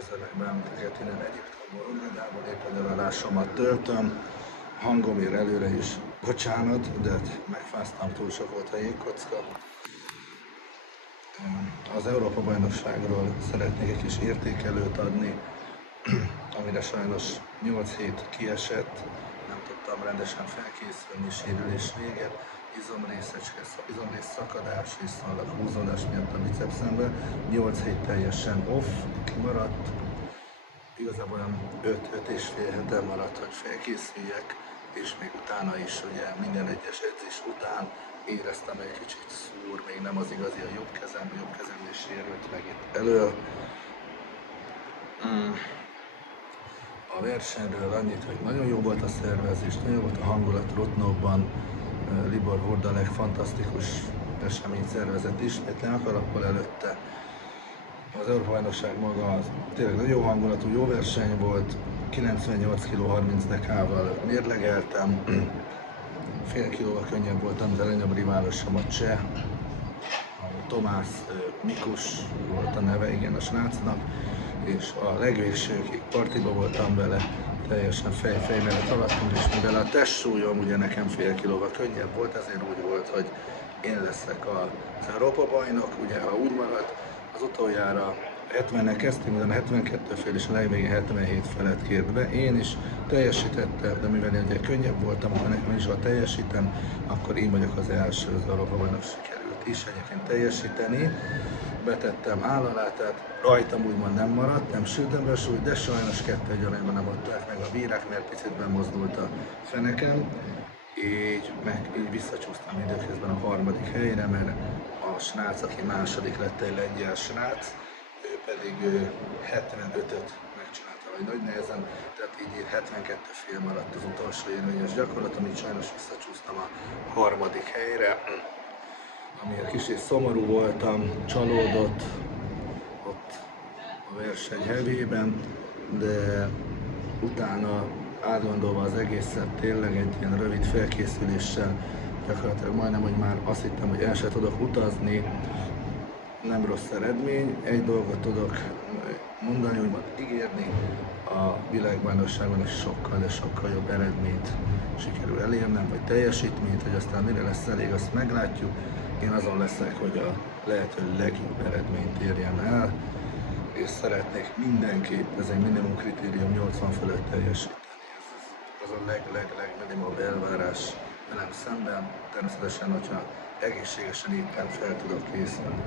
Üdvözöllek benneteket innen Egyiptomból, Hurgadából, éppen nyaralásomat töltöm. Hangomért előre is bocsánat, de megfáztam, túl sok volt a jégkocka. Az Európa-bajnokságról szeretnék egy kis értékelőt adni, amire sajnos 8 hét kiesett, nem tudtam rendesen felkészülni, sérülés véget, izomrész szakadás és húzódás miatt a bicepszemben. 8 hét teljesen off, kimaradt, igazából olyan 5 és fél heten maradt, hogy felkészüljek, és még utána is, ugye minden egyes edzés után éreztem egy kicsit szúr, még nem az igazi a jobb kezemnél sérült meg itt elől. A versenyről annyit, hogy nagyon jó volt a szervezés, nagyon jó volt a hangulat Rotnokban, Libor Hordalek fantasztikus eseményt szervezett ismétlen, a kalappal előtte. Az Európa-bajnokság maga az tényleg nagyon jó hangulatú, jó verseny volt, 98 kg 30 dekával mérlegeltem, fél kilóval könnyebb voltam, de a legnagyobb riválosom a cseh, a Tomás Mikus volt a neve, igen, a srácnak, és a legvégsőkig partiba voltam vele, teljesen fej mellett alattunk, és mivel a testsúlyom ugye nekem fél kilóval könnyebb volt, ezért úgy volt, hogy én leszek az Európa-bajnok, ugye ha úgy marad, az utoljára 70-nek kezdtem, de a 72 fél és a legvégén 77 felett kért be. Én is teljesítettem, de mivel én ugye könnyebb voltam, ha nekem is, ha teljesítem, akkor én vagyok az első, az Európa-bajnok sikerült is egyébként teljesíteni. Betettem állalátát, rajtam úgymond nem maradt, nem sültem be a súlyt, de sajnos 2-1 arányban nem adták meg a bírák, mert picit bemozdult a fenekem. Így visszacsúsztam időközben a 3. helyre, mert a srác, aki második lett, egy lengyel srác, ő pedig 75-öt megcsinálta, vagy nagy nehezen, tehát így 72 fél maradt az utolsó érvényes gyakorlat, amit sajnos visszacsúsztam a 3. helyre, amire kicsit szomorú voltam, csalódott ott a verseny hevében, de utána átgondolva az egészet, tényleg egy ilyen rövid felkészüléssel, gyakorlatilag majdnem, hogy már azt hittem, hogy el se tudok utazni, nem rossz eredmény. Egy dolgot tudok mondani, hogy ígérni, a világbajnokságon is sokkal, de sokkal jobb eredményt sikerül elérnem, vagy teljesítményt, hogy aztán mire lesz elég, azt meglátjuk. Én azon leszek, hogy a lehető legjobb eredményt érjem el, és szeretnék mindenképp, ez egy minimum kritérium, 80 fölött teljesíteni. Ez a legminimum elvárás velem szemben, természetesen, hogyha egészségesen éppen fel tudok készülni.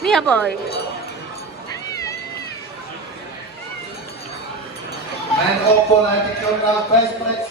Mi a baj? And all for that, first place,